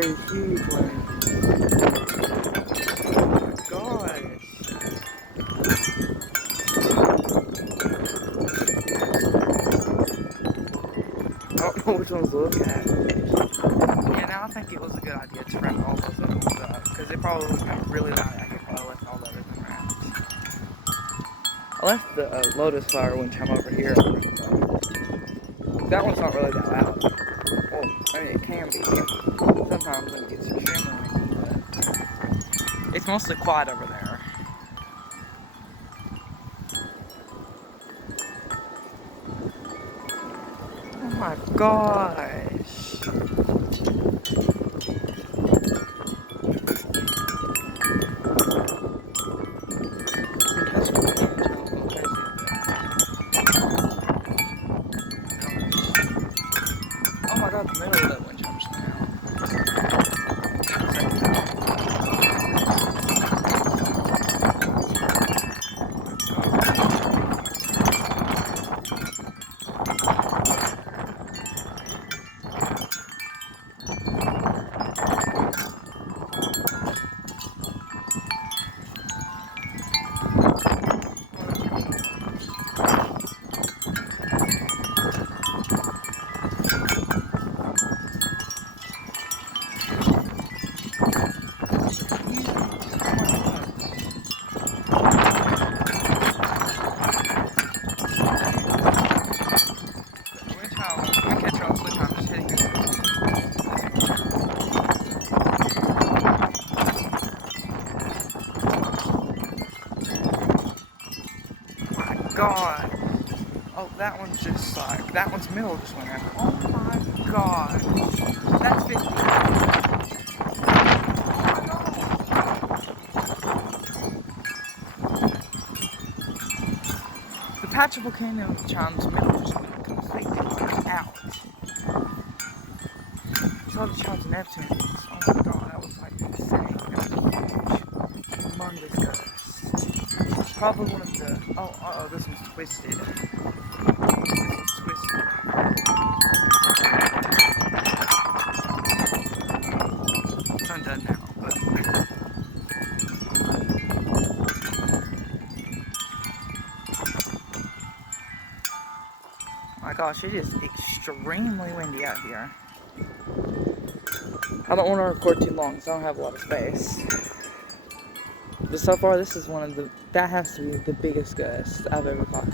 very huge one. Oh my gosh. I don't know which ones to look at. Yeah, now I think it was a good idea to wrap all those others up, because it probably would have been really loud. I could probably left all the others unwrapped. I left the lotus flower winch I'm over here. That one's not really that loud. Well, I mean, it can be. Sometimes when it gets extremely windy, but it's mostly quiet over there. Oh my gosh. Oh my god, the middle of that one jumps now. God. Oh, that one's just like, that one's middle just went out. Oh my god. That's 50. The patch of volcano chimes middle just went completely out. You saw the chimes of Neptune. Oh my god, that was like insane. That was huge. Humongous gust. Probably one of the, oh, this one's twisted. This one's twisted. It's undone now, but my gosh, it is extremely windy out here. I don't want to record too long, so I don't have a lot of space. But so far, this is one of the, that has to be the biggest gust I've ever caught.